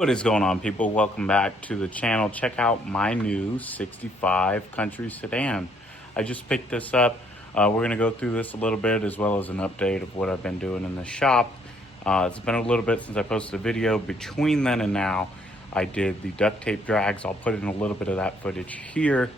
What is going on, people? Welcome back to the channel. Check out my new 65 Country sedan. I just picked this up. We're going to go through this a little bit, as well as an update of what I've been doing in the shop. It's been a little bit since I posted a video. Between then and now, I did the duct tape drags. I'll put in a little bit of that footage here.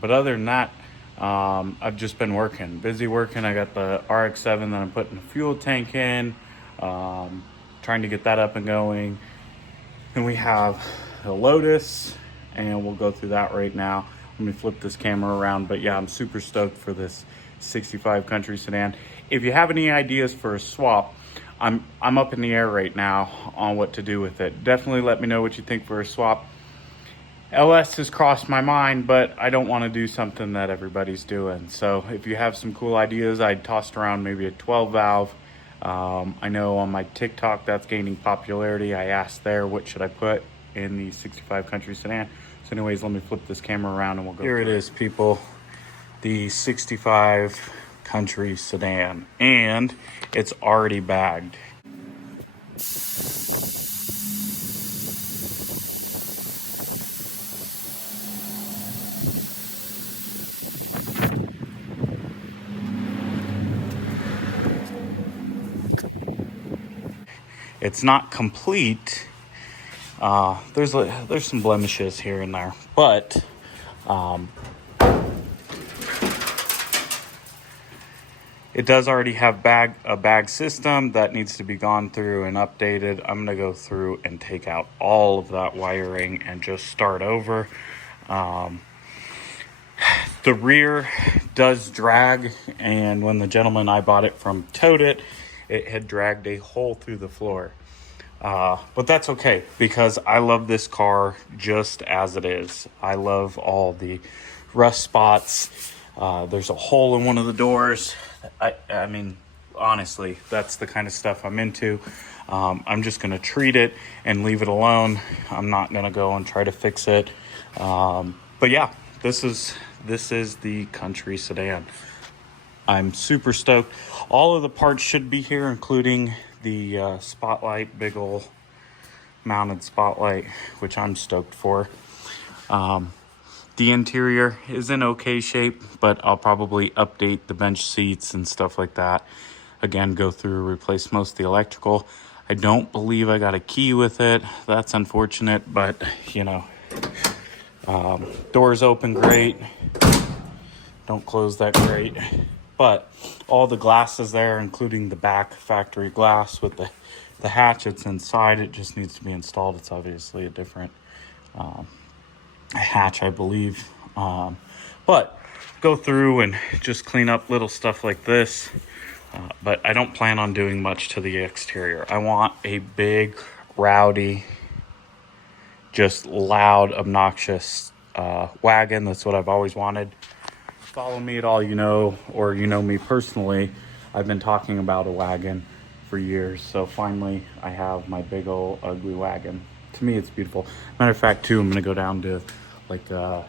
But other than that, I've just been busy working. I got the RX-7 that I'm putting the fuel tank in, trying to get that up and going. And we have a Lotus, and we'll go through that right now. Let me flip this camera around. But yeah, I'm super stoked for this 65 Country sedan. If you have any ideas for a swap, I'm up in the air right now on what to do with it. Definitely let me know what you think for a swap. LS has crossed my mind, but I don't want to do something that everybody's doing. So if you have some cool ideas, I'd tossed around maybe a 12 valve. I know on my TikTok that's gaining popularity. I asked there, what should I put in the 65 Country sedan? So anyways, let me flip this camera around and we'll go. Here it is, people. The 65 Country sedan, and it's already bagged. It's not complete. There's some blemishes here and there, but it does already have a bag system that needs to be gone through and updated. I'm gonna go through and take out all of that wiring and just start over. The rear does drag, and when the gentleman I bought it from towed it, it had dragged a hole through the floor. But that's okay, because I love this car just as it is. I love all the rust spots. There's a hole in one of the doors. I mean, honestly, that's the kind of stuff I'm into. I'm just going to treat it and leave it alone. I'm not going to go and try to fix it. But yeah, this is the Country sedan. I'm super stoked. All of the parts should be here, including the spotlight, big ol' mounted spotlight, which I'm stoked for. The interior is in okay shape, but I'll probably update the bench seats and stuff like that. Again, go through, replace most of the electrical. I don't believe I got a key with it. That's unfortunate, but you know, doors open great. Don't close that great. But all the glass is there, including the back factory glass with the hatchets inside. It just needs to be installed. It's obviously a different hatch, I believe. But go through and just clean up little stuff like this. But I don't plan on doing much to the exterior. I want a big, rowdy, just loud, obnoxious wagon. That's what I've always wanted. Follow me at all, you know, or you know me personally, I've been talking about a wagon for years. So finally I have my big old ugly wagon. To me, it's beautiful. Matter of fact, too, I'm gonna go down to like I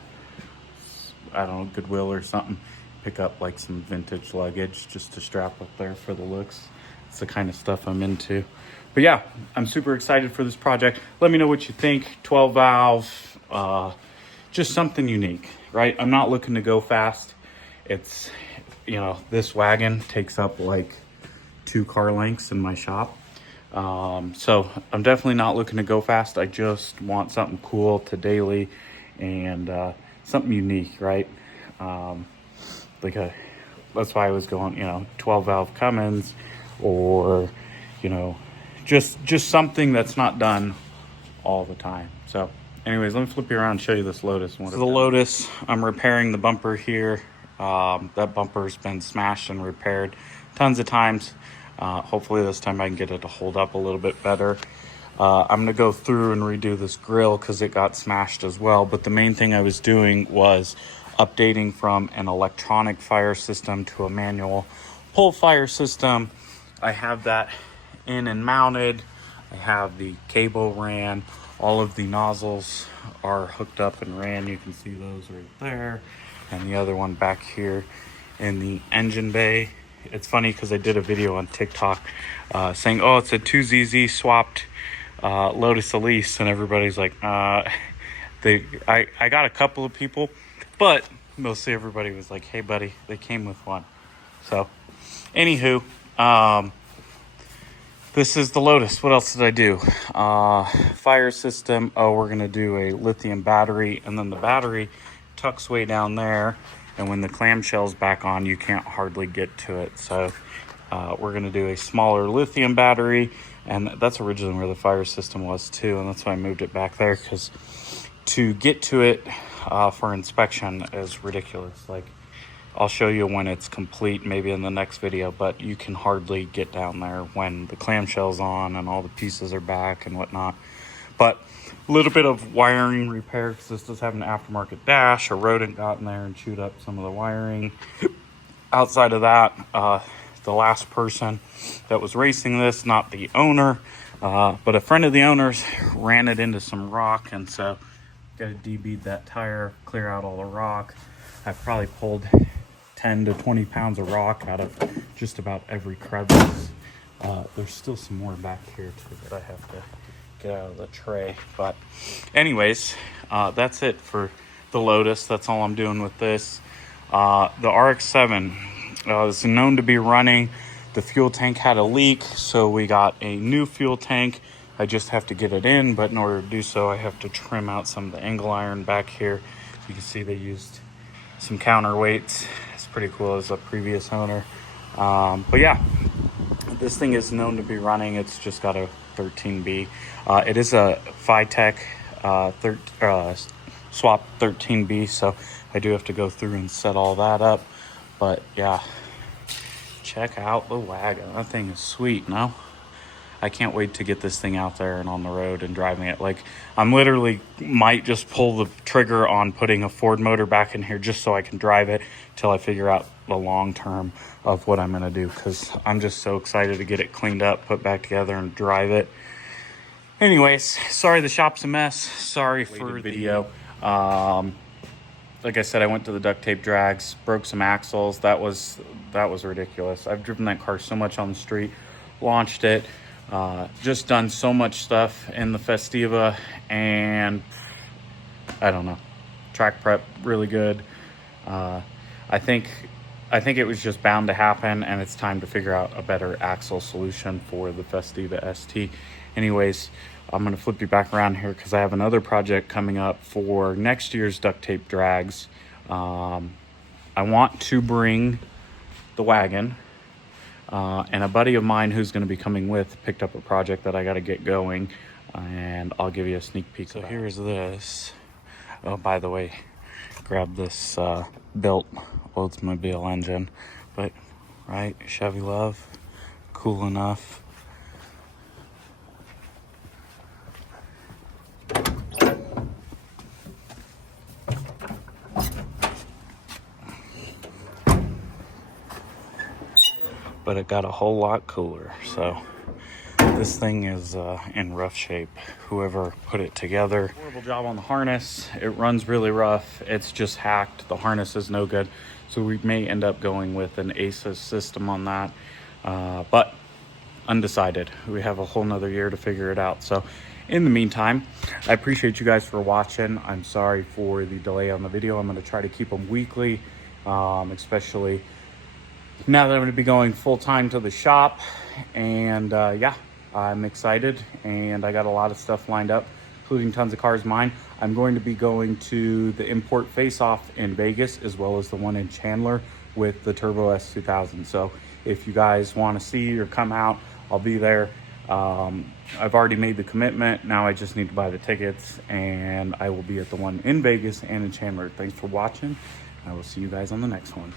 don't know, Goodwill or something, pick up like some vintage luggage just to strap up there for the looks. It's the kind of stuff I'm into. But yeah, I'm super excited for this project. Let me know what you think. 12 valve, just something unique, right? I'm not looking to go fast. It's, you know, this wagon takes up like 2 car lengths in my shop. So I'm definitely not looking to go fast. I just want something cool to daily and something unique, right? That's why I was going, you know, 12 valve Cummins, or, you know, just something that's not done all the time. So anyways, let me flip you around and show you this Lotus. This is the Lotus. I'm repairing the bumper here. That bumper's been smashed and repaired tons of times. Hopefully this time I can get it to hold up a little bit better. I'm gonna go through and redo this grill because it got smashed as well. But the main thing I was doing was updating from an electronic fire system to a manual pull fire system. I have that in and mounted. I have the cable ran. All of the nozzles are hooked up and ran. You can see those right there. And the other one back here in the engine bay. It's funny because I did a video on TikTok saying, oh, it's a 2ZZ swapped Lotus Elise, and everybody's like, I got a couple of people, but mostly everybody was like, hey buddy, they came with one. So anywho, this is the Lotus. What else did I do? Fire system. Oh, we're gonna do a lithium battery, and then the battery tucks way down there, and when the clamshell's back on, you can't hardly get to it. So we're gonna do a smaller lithium battery, and that's originally where the fire system was too, and that's why I moved it back there, because to get to it for inspection is ridiculous. Like, I'll show you when it's complete, maybe in the next video, but you can hardly get down there when the clamshell's on and all the pieces are back and whatnot. But a little bit of wiring repair, because this does have an aftermarket dash. A rodent got in there and chewed up some of the wiring. Outside of that, the last person that was racing this, not the owner, but a friend of the owner's, ran it into some rock, and so got to debead that tire, clear out all the rock. I probably pulled 10 to 20 pounds of rock out of just about every crevice. There's still some more back here too that I have to get out of the tray. But anyways, that's it for the Lotus. That's all I'm doing with this. The RX-7 is known to be running. The fuel tank had a leak, so we got a new fuel tank. I just have to get it in, but in order to do so, I have to trim out some of the angle iron back here. You can see they used some counterweights. It's pretty cool as a previous owner. But yeah, this thing is known to be running. It's just got a 13B. It is a Phytech swap 13B, so I do have to go through and set all that up. But yeah, check out the Wagon. That thing is sweet, no? I can't wait to get this thing out there and on the road and driving it. Like, I'm literally might just pull the trigger on putting a Ford motor back in here just so I can drive it till I figure out the long term of what I'm gonna do, because I'm just so excited to get it cleaned up, put back together, and drive it. Anyways, sorry the shop's a mess. Sorry for the video. Like I said, I went to the duct tape drags, broke some axles. That was ridiculous. I've driven that car so much on the street, launched it. Just done so much stuff in the Festiva, and I don't know, track prep really good. I think it was just bound to happen, and it's time to figure out a better axle solution for the Festiva ST. Anyways, I'm gonna flip you back around here because I have another project coming up for next year's duct tape drags. I want to bring the Wagon. And a buddy of mine who's going to be coming with picked up a project that I got to get going, and I'll give you a sneak peek. So here's this. Oh, by the way, grab this built Oldsmobile engine, but right, Chevy love, cool enough. But it got a whole lot cooler. So this thing is in rough shape. Whoever put it together, horrible job on the harness. It runs really rough. It's just hacked. The harness is no good. So we may end up going with an ASUS system on that. But undecided. We have a whole nother year to figure it out. So in the meantime, I appreciate you guys for watching. I'm sorry for the delay on the video. I'm going to try to keep them weekly, especially now that I'm going to be going full-time to the shop. And yeah, I'm excited, and I got a lot of stuff lined up, including tons of cars mine. I'm going to be going to the import face-off in Vegas, as well as the one in Chandler with the Turbo S2000. So if you guys want to see or come out, I'll be there. I've already made the commitment. Now I just need to buy the tickets, and I will be at the one in Vegas and in Chandler. Thanks for watching. I will see you guys on the next one.